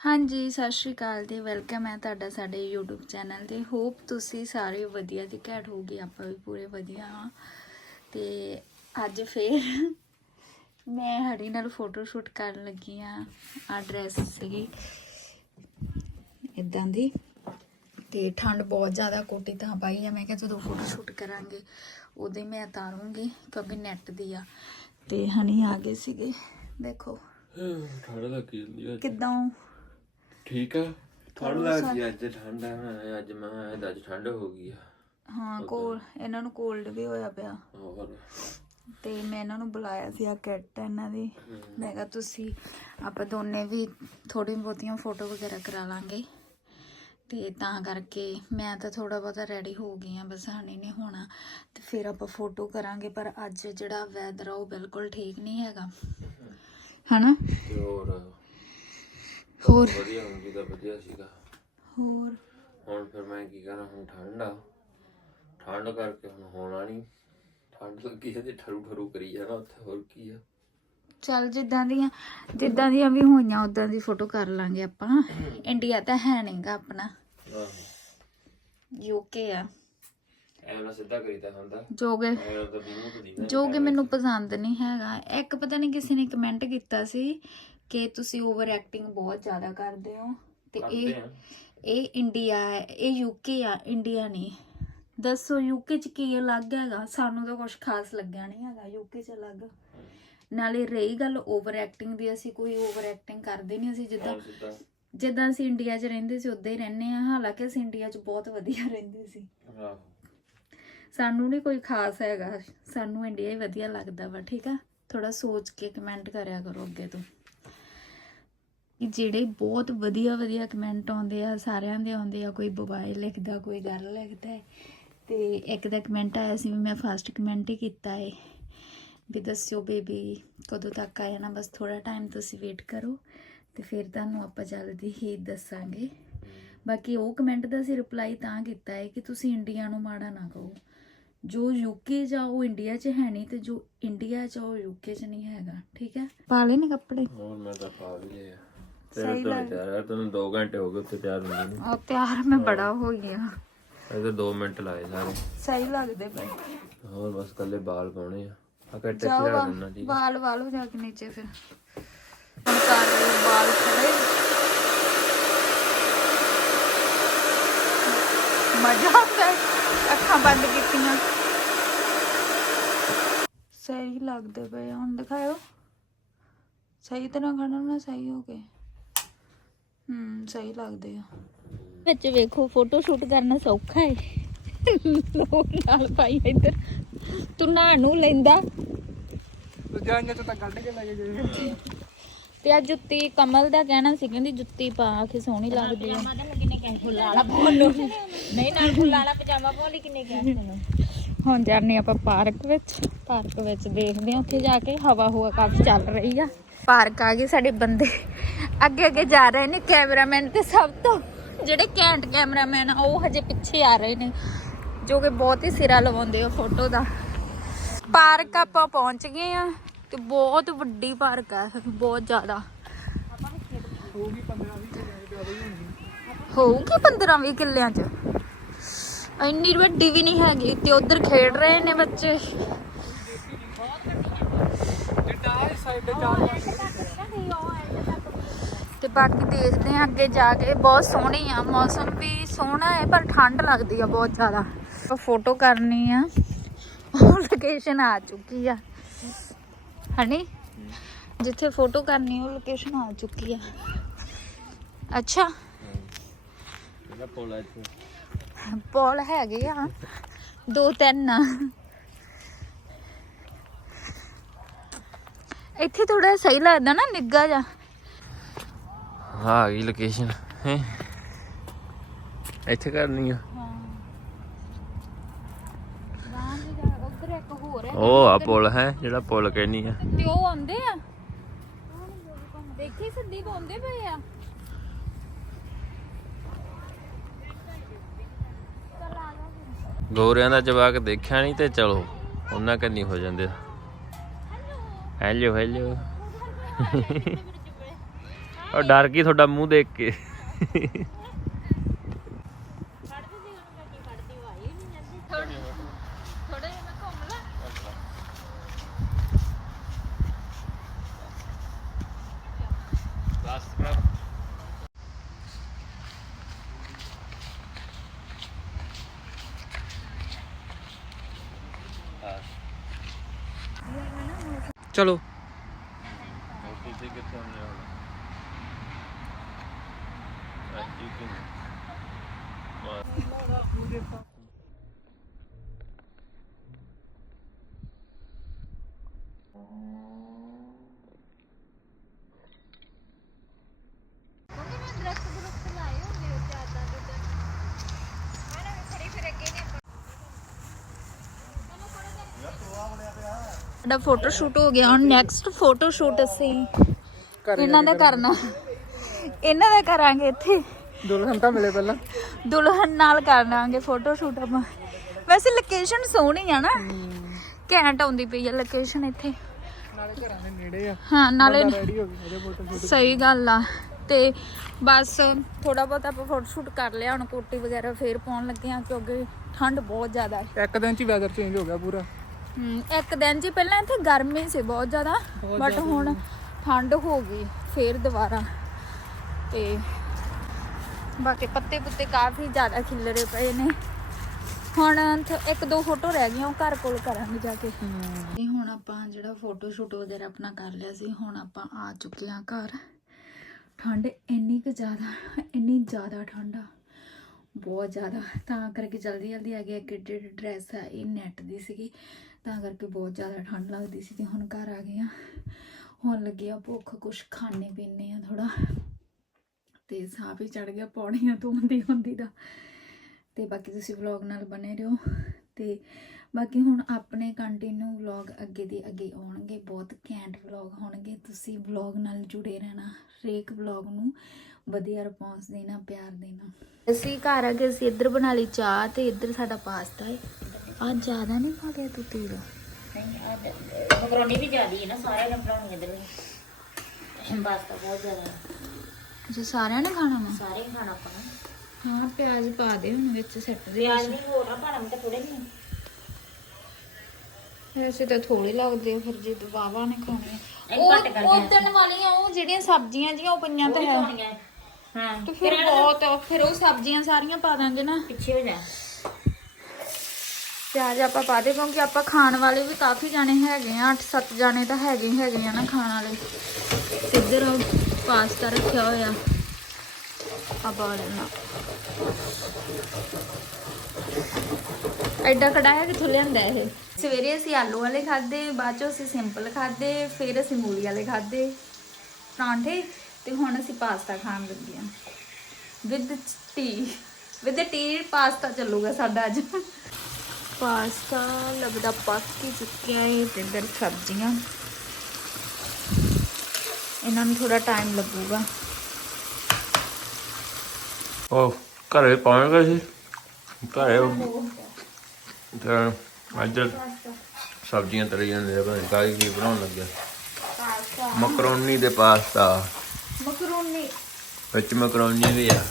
ਹਾਂਜੀ ਸਤਿ ਸ਼੍ਰੀ ਅਕਾਲ ਤੇ ਵੈਲਕਮ ਹੈ ਤੁਹਾਡਾ ਸਾਡੇ YouTube ਚੈਨਲ ਤੇ। ਹੋਪ ਤੁਸੀਂ ਸਾਰੇ ਵਧੀਆ ਤੇ ਘੈਂਟ ਹੋਗੇ ਆਪਾਂ ਵੀ ਪੂਰੇ ਵਧੀਆ ਹਾਂ। ਤੇ ਅੱਜ ਫੇਰ ਮੈਂ ਹਰੀ ਨਾਲ ਫੋਟੋ ਸ਼ੂਟ ਕਰਨ ਲੱਗੀ ਆ ਆ ਡਰੈਸ ਸੀਗੀ। ਇਦਾਂ ਦੀ। ਤੇ ਠੰਡ ਬਹੁਤ ਜ਼ਿਆਦਾ ਕੋਟੀ ਤਾਂ ਪਾਈ ਆ। ਮੈਂ ਕਿਹਾ ਜਦੋਂ ਫੋਟੋ ਸ਼ੂਟ ਕਰਾਂਗੇ ਉਦੋਂ ਹੀ ਮੈਂ ਉਤਾਰੂੰਗੀ ਕਿਉਂਕਿ ਨੈਟ ਦੀ ਆ। ਤੇ ਹਣੀ ਆ ਗਏ ਸੀਗੇ। ਦੇਖੋ। ਠੰਡ ਲੱਗੀ ਜਾਂਦੀ ਆ। ਕਿਦਾਂ? ਠੀਕ ਆ? ਠੰਡ ਲੱਗਦੀ ਅੱਜ ਠੰਡ ਆ ਮੈਂ ਅੱਜ ਮੈਂ ਅੱਜ ਠੰਡ ਹੋ ਗਈ ਆ। ਹਾਂ ਕੋਲ ਇਹਨਾਂ ਨੂੰ ਕੋਲਡ ਵੀ ਹੋਇਆ ਪਿਆ। ਹੋਰ? ਤੇ ਮੈਂ ਇਹਨਾਂ ਨੂੰ ਬੁਲਾਇਆ ਸੀ ਆ ਕਿੱਟ ਇਹਨਾਂ ਦੀ। ਮੈਂ ਕਿਹਾ ਤੁਸੀਂ ਆਪਾਂ ਦੋਨੇ ਵੀ ਥੋੜੀ ਬਹੁਤੀਆਂ ਫੋਟੋ ਵਗੈਰਾ ਕਰਾ ਲਾਂਗੇ। ਤੇ ਤਾਂ ਕਰਕੇ ਮੈਂ ਤਾਂ ਥੋੜਾ ਬਹੁਤਾ ਰੈਡੀ ਹੋ ਗਈ ਆ ਬਸ ਹਾਣੀ ਨੇ ਹੋਣਾ। ਤੇ ਫਿਰ ਆਪਾਂ ਫੋਟੋ ਕਰਾਂਗੇ ਪਰ ਅੱਜ ਜਿਹੜਾ ਵੈਦਰ ਆ ਉਹ ਬਿਲਕੁਲ ਠੀਕ ਨਹੀਂ ਹੈਗਾ। ਹਨਾ? ਹੋਰ? ਹੋਰ? ਵਧੀਆ ਹੁੰਦੀ ਤਾਂ ਵਧੀਆ ਸੀਗਾ। ਹੋਰ? ਹੁਣ ਫਿਰ ਮੈਂ ਕੀ ਕਰਾਂ ਹੁਣ ਠੰਡ ਠੰਡ ਕਰਕੇ ਹੁਣ ਹੋਣਾ ਨਹੀਂ ਠੰਡ ਲੱਗੀ ਜਾਂਦੀ ਠਰੂ ਠਰੂ ਕਰੀ ਜਾਣਾ ਉੱਥੇ ਹੋਰ ਕੀ ਆ? ਚੱਲ ਜਿੱਦਾਂ ਦੀਆਂ ਜਿੱਦਾਂ ਦੀਆਂ ਵੀ ਹੋਈਆਂ ਉਦਾਂ ਦੀ ਫੋਟੋ ਕਰ ਲਾਂਗੇ ਆਪਾਂ। ਇੰਡੀਆ ਤਾਂ ਹੈ ਨਹੀਂਗਾ ਆਪਣਾ। ਯੂਕੇ ਆ। ਐਵੇਂ ਸਿੱਧਾ ਕਰੀਦਾ ਹੁੰਦਾ। ਜੋ ਕਿ ਐਵੇਂ ਤਾਂ ਮੂੰਹ ਤੋਂ ਦੀਨਾ ਜੋ ਕਿ ਮੈਨੂੰ ਪਸੰਦ ਨਹੀਂ ਹੈਗਾ। ਇੱਕ ਪਤਾ ਨਹੀਂ ਕਿਸੇ ਨੇ ਕਮੈਂਟ ਕੀਤਾ ਸੀ ਕਿ ਤੁਸੀਂ ਓਵਰ ਐਕਟਿੰਗ ਬਹੁਤ ਜ਼ਿਆਦਾ ਕਰਦੇ ਹੋ ਤੇ ਇਹ ਇਹ ਇੰਡੀਆ ਹੈ ਇਹ ਯੂਕੇ ਆ ਇੰਡੀਆ ਨਹੀਂ। ਦੱਸੋ ਯੂਕੇ ਚ ਕੀ ਅਲੱਗ ਹੈਗਾ? ਸਾਨੂੰ ਤਾਂ ਕੁਝ ਖਾਸ ਲੱਗਿਆ ਨਹੀਂ ਹੈਗਾ ਯੂਕੇ ਚ ਅਲੱਗ। ਨਾਲੇ ਰਹੀ ਗੱਲ ਓਵਰ ਐਕਟਿੰਗ ਦੀ ਅਸੀਂ ਕੋਈ ਓਵਰ ਐਕਟਿੰਗ ਕਰਦੇ ਨਹੀਂ ਅਸੀਂ ਜਿੱਦਾਂ ਜਿੱਦਾਂ। ਅਸੀਂ ਇੰਡੀਆ 'ਚ ਰਹਿੰਦੇ ਸੀ ਉਦਾਂ ਹੀ ਰਹਿੰਦੇ ਆ ਹਾਲਾਂਕਿ ਅਸੀਂ ਇੰਡੀਆ 'ਚ ਬਹੁਤ ਵਧੀਆ ਰਹਿੰਦੇ ਸੀ। ਸਾਨੂੰ ਨਹੀਂ ਕੋਈ ਖਾਸ ਹੈਗਾ। ਸਾਨੂੰ ਇੰਡੀਆ ਹੀ ਵਧੀਆ ਲੱਗਦਾ ਵਾ ਠੀਕ ਆ? ਥੋੜਾ ਸੋਚ ਕੇ ਕਮੈਂਟ ਕਰਿਆ ਕਰੋ ਅੱਗੇ ਤੋਂ। ਕਿ ਜਿਹੜੇ ਬਹੁਤ ਵਧੀਆ ਵਧੀਆ ਕਮੈਂਟ ਆਉਂਦੇ ਆ ਸਾਰਿਆਂ ਦੇ ਆਉਂਦੇ ਆ ਕੋਈ ਬੁਬਾਈ ਲਿਖਦਾ ਕੋਈ ਗੱਲ ਲਿਖਦਾ ਹੈ। ਤੇ ਇੱਕ ਦਾ ਕਮੈਂਟ ਆਇਆ ਸੀ ਵੀ ਮੈਂ ਫਸਟ ਕਮੈਂਟ ਹੀ ਕੀਤਾ ਹੈ ਵੀ ਦੱਸਿਓ ਬੇਬੀ ਕਦੋਂ ਤੱਕ ਆ ਜਾਣਾ ਬਸ ਥੋੜਾ ਟਾਈਮ ਤੁਸੀਂ ਵੇਟ ਕਰੋ ਤੇ ਫਿਰ ਤੁਹਾਨੂੰ ਆਪਾਂ ਜਲਦੀ ਹੀ ਦੱਸਾਂਗੇ। ਬਾਕੀ ਉਹ ਕਮੈਂਟ ਦਾ ਅਸੀਂ ਰਿਪਲਾਈ ਤਾਂ ਕੀਤਾ ਹੈ ਕਿ ਤੁਸੀਂ ਇੰਡੀਆ ਨੂੰ ਮਾੜਾ ਨਾ ਕਹੋ। ਜੋ ਯੂਕੇ ਚ ਆ ਉਹ ਇੰਡੀਆ 'ਚ ਹੈ ਨਹੀਂ ਤੇ ਜੋ ਇੰਡੀਆ 'ਚ ਉਹ ਯੂਕੇ 'ਚ ਨਹੀਂ ਹੈਗਾ ਠੀਕ ਹੈ? ਪਾ ਲਏ ਨੇ ਕੱਪੜੇ? ਹੋਰ ਮੈਂ ਤਾਂ ਪਾ ਲਿਆ ਸਹੀ ਤੇਰੇ ਤੋਂ ਲੱਗ- ਤਿਆਰ ਆ। ਤੈਨੂੰ 2 ਘੰਟੇ ਹੋ ਗਏ ਉੱਥੇ ਤਿਆਰ ਹੁੰਦੇ ਨੂੰ। ਆ ਤਿਆਰ ਮੈਂ ਬੜਾ ਹੋ ਗਿਆ ਇਹਦੇ 2 ਮਿੰਟ ਲਾਏ ਸਾਰੇ। ਸਹੀ ਲੱਗਦੇ ਪਏ ਹੋਰ ਬਸ ਕੱਲੇ ਬਾਲ ਪਾਉਣੇ ਆ। ਆ ਕੱਟੇ ਜਾਓ ਖਿਲਾ ਵਾ- ਦੇਣਾ ਜੀ। ਵਾਲ ਵਾਲ ਹੋ ਜਾ ਕੇ ਨੀਚੇ ਫਿਰ। ਹੁਣ ਕਰ ਲਿਓ ਵਾਲ ਖੜੇ। ਮਜ਼ਾ ਆਉਂਦਾ ਹੈ। ਅੱਖਾਂ ਬੰਦ ਕੀਤੀਆਂ। ਸਹੀ ਲੱਗਦੇ ਪਏ ਹੁਣ ਦਿਖਾਓ ਸਹੀ ਤਰ੍ਹਾਂ ਖੜਨ ਸਹੀ ਹੋ ਗਏ ਹੂੰ ਸਹੀ ਲੱਗਦੇ ਆ। ਵਿੱਚ ਵੇਖੋ ਫੋਟੋ ਸ਼ੂਟ ਕਰਨਾ ਸੌਖਾ ਹੈ ਲੋਕ ਨਾਲ ਪਾਈ ਇੱਧਰ ਤੂੰ ਨਹਾ ਨੂੰ ਲੈਂਦਾ। ਰਜਾਈਆਂ ਚ ਤਾਂ ਕੱਢ ਕੇ ਲੈ ਕੇ ਗਏ। ਤੇ ਆ ਜੁੱਤੀ ਕਮਲ ਦਾ ਕਹਿਣਾ ਸੀ ਕਹਿੰਦੀ ਜੁੱਤੀ ਪਾ ਕੇ ਸੋਹਣੀ ਲੱਗਦੀ ਆ। ਨਹੀਂ ਨਾਲ ਫੁੱਲਾਂ ਵਾਲਾ ਪਜਾਮਾ ਪਾਉਣ ਲਈ ਕਿੰਨੇ ਕਿਹਾ ਤੈਨੂੰ ਹੁਣ ਜਾਂਦੇ ਆਪਾਂ ਪਾਰਕ ਵਿੱਚ। ਪਾਰਕ ਵਿੱਚ ਦੇਖਦੇ ਆ ਉੱਥੇ ਜਾ ਕੇ ਹਵਾ ਹੁਆ ਕਾਫੀ ਚੱਲ ਰਹੀ ਆ। ਪਾਰਕ ਆ ਗਏ ਸਾਡੇ ਬੰਦੇ। ਅੱਗੇ ਅੱਗੇ ਜਾ ਰਹੇ ਨੇ ਕੈਮਰਾਮੈਨ ਤੇ ਸਭ ਤੋਂ। ਜਿਹੜੇ ਘੈਂਟ ਕੈਮਰਾਮੈਨ ਆ, ਉਹ ਹਜੇ ਪਿੱਛੇ ਆ ਰਹੇ ਨੇ। ਜੋ ਕਿ ਬਹੁਤ ਹੀ ਸਿਰਾ ਲਵਾਉਂਦੇ ਆ ਫੋਟੋ ਦਾ। ਪਾਰਕ ਆਪਾਂ ਪਹੁੰਚ ਗਏ ਆ ਤੇ ਬਹੁਤ ਵੱਡੀ ਪਾਰਕ ਆ, ਬਹੁਤ ਜ਼ਿਆਦਾ। ਹੋਊਗੀ 15 20 ਕਿਲੋ ਜ਼ਿਆਦਾ ਹੀ ਹੋਣੀ ਹੋਊਗੀ 15 20 ਕਿੱਲਿਆਂ ਚ। ਇੰਨੀ ਵੱਡੀ ਵੀ ਨਹੀਂ ਹੈਗੀ ਤੇ ਉਧਰ ਖੇਡ ਰਹੇ ਨੇ ਬੱਚੇ। ਜਿੱਦਾਂ ਸਾਈਡ ਚਾਰ ਤੇ ਬਾਕੀ ਦੇਖਦੇ ਆ ਅੱਗੇ ਜਾ ਕੇ। ਬਹੁਤ ਸੋਹਣੀ ਆ ਮੌਸਮ ਵੀ ਸੋਹਣਾ ਹੈ ਪਰ ਠੰਡ ਲੱਗਦੀ ਆ ਬਹੁਤ ਜ਼ਿਆਦਾ। ਫੋਟੋ ਕਰਨੀ ਆ। ਉਹ ਲੋਕੇਸ਼ਨ ਆ ਚੁੱਕੀ ਆ। ਹਣੀ ਜਿੱਥੇ ਫੋਟੋ ਕਰਨੀ ਉਹ ਲੋਕੇਸ਼ਨ ਆ ਚੁੱਕੀ ਆ। ਅੱਛਾ। ਇਹਦਾ ਪੋਲਾ ਇੱਥੇ? ਪੌਲ ਹੈਗੇ ਆ। ਦੋ ਤਿੰਨ ਆ। ਇੱਥੇ ਥੋੜਾ ਸਹੀ ਲੱਗਦਾ ਨਾ ਨਿੱਗਾ ਜਾ ਹਾਂ ਆ ਗਈ ਲੋਕੇਸ਼ਨ ਹੈ? ਇੱਥੇ ਕਰਨੀ ਆ। ਉਧਰ ਇੱਕ ਹੋਰ ਹੈ। ਉਹ ਆ ਪੁਲ ਹੈ ਜਿਹੜਾ ਪੁਲ ਕਹਿਨੀ ਆ। ਤੇ ਉਹ ਆਉਂਦੇ ਆ? ਦੇਖੀ ਸਿੱਧੀ ਪਾਉਂਦੇ ਪਏ ਆ। ਗੋਰਿਆਂ ਦਾ ਜਵਾਕ ਦੇਖਿਆ ਨਹੀਂ ਤੇ ਚਲੋ ਉਹਨਾਂ ਕੰਨੀ ਹੋ ਜਾਂਦੇ ਹੈਲੋ ਹੈਲੋ ਉਹ ਡਰ ਗਈ ਤੁਹਾਡਾ ਮੂੰਹ ਦੇਖ ਕੇ ਥੋੜਾ ਜਿਹਾ ਮੈਂ ਘੁੰਮ ਲਾ ਚਲੋ ਸਾਡਾ ਫੋਟੋ ਸ਼ੂਟ ਹੋ ਗਿਆ। ਹੁਣ ਨੈਕਸਟ ਫੋਟੋ ਸ਼ੂਟ ਅਸੀਂ ਇਹਨਾਂ ਦਾ ਕਰਨਾ ਇਹਨਾਂ ਦਾ ਕਰਾਂਗੇ ਇੱਥੇ। ਦੁਲਹਨ ਤਾਂ ਮਿਲੇ ਪਹਿਲਾਂ। ਦੁਲਹਨ ਨਾਲ ਕਰਨਾਂਗੇ ਫੋਟੋ ਸ਼ੂਟ ਆਪਾਂ। ਵੈਸੇ ਲੋਕੇਸ਼ਨ ਸੋਹਣੀ ਆ ਨਾ। ਘੈਂਟ ਆਉਂਦੀ ਪਈ ਆ ਲੋਕੇਸ਼ਨ ਇੱਥੇ। ਨਾਲੇ ਘਰਾਂ ਦੇ ਨੇੜੇ ਆ। ਹਾਂ ਨਾਲੇ ਰੈਡੀ ਹੋ ਗਏ ਉਹਦੇ ਫੋਟੋ ਸਹੀ ਗੱਲ ਆ। ਤੇ ਬਸ ਥੋੜਾ ਬਹੁਤ ਆਪਾਂ ਫੋਟੋ ਸ਼ੂਟ ਕਰ ਲਿਆ ਹੁਣ ਕੋਟੀ ਵਗੈਰਾ ਫੇਰ ਪਾਉਣ ਲੱਗੇ ਆ ਕਿਉਂਕਿ ਠੰਡ ਬਹੁਤ ਜ਼ਿਆਦਾ ਹੈ। ਇੱਕ ਦਿਨ ਚ ਵੈਦਰ ਚੇਂਜ ਹੋ ਗਿਆ ਪੂਰਾ। ਹਮ, ਇੱਕ ਦਿਨ ਜੀ ਪਹਿਲਾਂ ਇੱਥੇ ਗਰਮੀ ਸੀ ਬਹੁਤ ਜ਼ਿਆਦਾ ਬਟ ਹੁਣ ਠੰਡ ਹੋ ਗਈ ਫੇਰ ਦੁਬਾਰਾ। ਤੇ ਬਾਕੀ ਪੱਤੇ ਪੁੱਤੇ ਕਾਫੀ ਜ਼ਿਆਦਾ ਖਿਲਰੇ ਪਏ ਨੇ। ਹੁਣ ਇੱਕ ਦੋ ਫੋਟੋ ਰਹਿ ਗਈਆਂ ਉਹ ਘਰ ਕੋਲ ਕਰਾਂਗੇ ਜਾ ਕੇ। ਤੇ ਹੁਣ ਆਪਾਂ ਜਿਹੜਾ ਫੋਟੋ ਸ਼ੂਟ ਵਗੈਰਾ ਆਪਣਾ ਕਰ ਲਿਆ ਸੀ ਹੁਣ ਆਪਾਂ ਆ ਚੁੱਕੇ ਹਾਂ ਘਰ। ਠੰਡ ਇੰਨੀ ਕੁ ਜ਼ਿਆਦਾ ਇੰਨੀ ਜ਼ਿਆਦਾ ਠੰਡ ਆ। ਬਹੁਤ ਜ਼ਿਆਦਾ। ਤਾਂ ਕਰਕੇ ਜਲਦੀ ਜਲਦੀ ਆ ਗਿਆ ਕਿ ਜਿਹੜੀ ਡਰੈਸ ਆ ਇਹ ਨੈਟ ਦੀ ਸੀਗੀ, ਤਾਂ ਕਰਕੇ ਬਹੁਤ ਜ਼ਿਆਦਾ ਠੰਡ ਲੱਗਦੀ ਸੀ ਤੇ ਹੁਣ ਘਰ ਆ ਗਏ ਆ। ਹੁਣ ਲੱਗੀ ਆ ਭੁੱਖ, ਕੁਛ ਖਾਣੇ ਪੀਣੇ ਆ ਥੋੜਾ ਤੇ ਸਾਹ ਵੀ ਚੜ ਗਿਆ ਪੌੜੀਆਂ ਤੋਂ ਹੁੰਦੀ ਹੁੰਦੀ ਦਾ। ਤੇ ਬਾਕੀ ਤੁਸੀਂ ਵਲੌਗ ਨਾਲ ਬਨੇ ਰਹੋ। ਤੇ ਬਾਕੀ ਹੁਣ ਆਪਣੇ ਕੰਟੀਨਿਊ ਵਲੌਗ ਅੱਗੇ ਦੇ ਅੱਗੇ ਆਉਣਗੇ। ਬਹੁਤ ਘੈਂਟ ਵਲੌਗ ਹੋਣਗੇ। ਤੁਸੀਂ ਵਲੌਗ ਨਾਲ ਜੁੜੇ ਰਹਿਣਾ। ਹਰੇਕ ਵਲੌਗ ਨੂੰ ਵਧੀਆ ਰਿਸਪੌਂਸ ਦੇਣਾ ਪਿਆਰ ਦੇਣਾ। ਅਸੀਂ ਘਰ ਆ ਕੇ ਅਸੀਂ ਇੱਧਰ ਬਣਾ ਲਈ ਚਾਹ ਤੇ ਇੱਧਰ ਸਾਡਾ ਪਾਸਤਾ ਹੈ ਆ ਜ਼ਿਆਦਾ ਨਹੀਂ ਪਾ ਲਿਆ ਤੂੰ ਤੇਲ ਮਕਰੋਨੀ ਵੀ ਜ਼ਿਆਦੀ ਹੈ ਨਾ ਸਾਰਿਆਂ ਨੇ ਬਣਾਉਣੀ ਇਧਰ ਪਾਸਤਾ ਬਹੁਤ ਜ਼ਿਆਦਾ। ਜੇ ਸਾਰਿਆਂ ਨੇ ਖਾਣਾ ਵਾ? ਸਾਰੇ ਹੀ ਖਾਣਾ ਆਪਾਂ ਨੂੰ। ਹਾਂ ਪਿਆਜ਼ ਪਾ ਦੇ ਹੁਣ ਵਿੱਚ ਸੈੱਟ ਦੇ ਪਿਆਜ਼ ਵੀ ਹੋਰ ਨਾ ਪਾਣਾ ਮੈਂ ਤਾਂ ਥੋੜੇ ਨਹੀਂ ਵੈਸੇ ਤਾਂ ਥੋੜੀ ਲੱਗਦੇ ਆ, ਫਿਰ ਜੇ ਦਵਾਵਾ ਨੇ ਖਾਣੇ ਇਹ ਉਹ ਘੱਟ ਕਰਕੇ ਉਹ ਦਿਨ ਵਾਲੀਆਂ ਉਹ ਜਿਹੜੀਆਂ ਸਬਜ਼ੀਆਂ ਜੀਆਂ ਉਹ ਪਈਆਂ ਤਾਂ ਹੈ। ਪਾਉਣੀਆਂ ਹਾਂ। ਤੇ ਫਿਰ ਬਹੁਤ ਫਿਰ ਉਹ ਸਬਜ਼ੀਆਂ ਸਾਰੀਆਂ ਪਾ ਦਾਂਗੇ ਨਾ। ਪਿੱਛੇ ਹੋ ਜਾ। ਪਿਆਜ਼ ਆਪਾਂ ਪਾ ਦੇ ਕਿਉਂਕਿ ਆਪਾਂ ਖਾਣ ਵਾਲੇ ਵੀ ਕਾਫੀ ਜਾਣੇ ਹੈਗੇ ਆ 8-7 ਜਾਣੇ ਤਾਂ ਹੈਗੇ ਹੀ ਹੈਗੇ ਆ ਨਾ ਖਾਣ ਵਾਲੇ। ਇੱਧਰ ਪਾਸਤਾ ਰੱਖਿਆ ਹੋਇਆ। ਆ ਬਾਲਣਾ ਐਡਾ ਕੜਾਇਆ ਕਿੱਥੋਂ ਲਿਆਂਦਾ ਇਹ? ਸਵੇਰੇ ਅਸੀਂ ਆਲੂ ਵਾਲੇ ਖਾਦੇ ਬਾਅਦ ਚੋਂ ਅਸੀਂ ਸਿੰਪਲ ਖਾਦੇ ਫਿਰ ਅਸੀਂ ਮੂਲੀ ਵਾਲੇ ਖਾਦੇ ਪਰਾਂਠੇ? ਤੇ ਹੁਣ ਅਸੀਂ ਪਾਸਤਾ ਖਾਣ ਲੱਗੇ ਆ with tea with tea pasta ਚੱਲੂਗਾ ਸਾਡਾ ਅੱਜ। ਪਾਸਤਾ ਲੱਗਦਾ ਪੱਕ ਹੀ ਚੁੱਕਿਆ ਹੈ ਤੇ ਇੱਧਰ ਸਬਜ਼ੀਆਂ। ਇਹਨਾਂ ਨੂੰ ਥੋੜਾ ਟਾਈਮ ਲੱਗੂਗਾ। ਉਹ ਘਰੇ ਗਏ ਸੀ ਘਰੇ ਤੇ ਅੱਜ ਸਬਜ਼ੀਆਂ ਤਰੀ ਜਾਂਦੇ ਆ ਕਾਈ ਕੀ ਬਣਾਉਣ ਲੱਗਿਆ ਮਕਰੋਨੀ ਦੇ ਪਾਸਤਾ। ਮਕਰੋਨੀ। ਵਿੱਚ ਮਕਰੋਨੀ ਵੀ ਆ।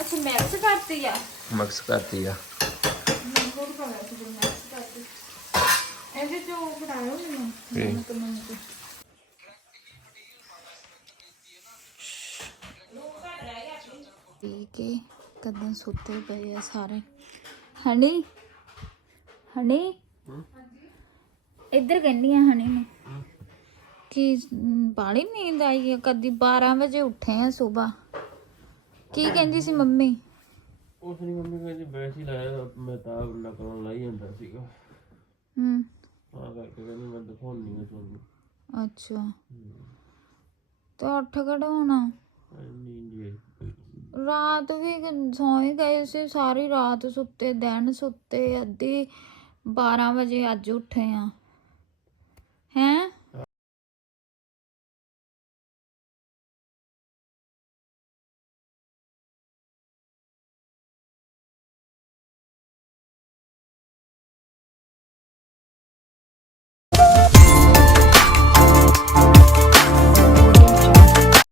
ਅੱਛਾ ਮਿਕਸ ਕਰਤੀ ਆ। ਮਿਕਸ ਕਰਤੀ ਆ। ਸੀ ਮਿਕਸ ਕਰਤੀ। ਇਹਦੇ ਜੋ। ਮੈਨੂੰ ਕੀ? ਕਦੋਂ ਸੁੱਤੇ ਪਏ ਆ ਸਾਰੇ। ਹਣੀ? ਹਣੀ? ਇੱਧਰ ਕਹਿੰਦੀ ਆ ਹਣੀ ਨੂੰ। ਕਿ ਬਾੜੀ ਨੀਂਦ ਆਈ ਹੈ ਕਦੀ 12 ਵਜੇ ਉੱਠੇ ਆ ਸਵੇਰ। ਕੀ ਕਹਿੰਦੀ ਸੀ ਮੰਮੀ? ਉਸ ਦੀ ਮੰਮੀ ਕਹਿੰਦੀ ਬੈਸ ਹੀ ਲਾਇਆ ਮੈਂ ਤਾਂ ਨਕਲਾਂ ਲਾਈ ਜਾਂਦਾ ਸੀਗਾ। ਹੂੰ। ਤਾਂ ਕਰਕੇ ਕਹਿੰਦੀ ਮੈਂ ਦਿਖਾਉਣੀ ਆ ਤੁਹਾਨੂੰ। ਅੱਛਾ। ਤੇ ਅੱਠ ਕਢਾਉਣਾ ਨੀਂਦ ਹੀ ਆਈ। ਰਾਤ ਵੀ ਸੌਂ ਗਏ ਸੀ ਸਾਰੀ ਰਾਤ ਸੁੱਤੇ ਦਿਨ ਸੁੱਤੇ ਅੱਧੀ 12 ਵਜੇ ਅੱਜ ਉੱਠੇ ਆ। ਹੈਂ?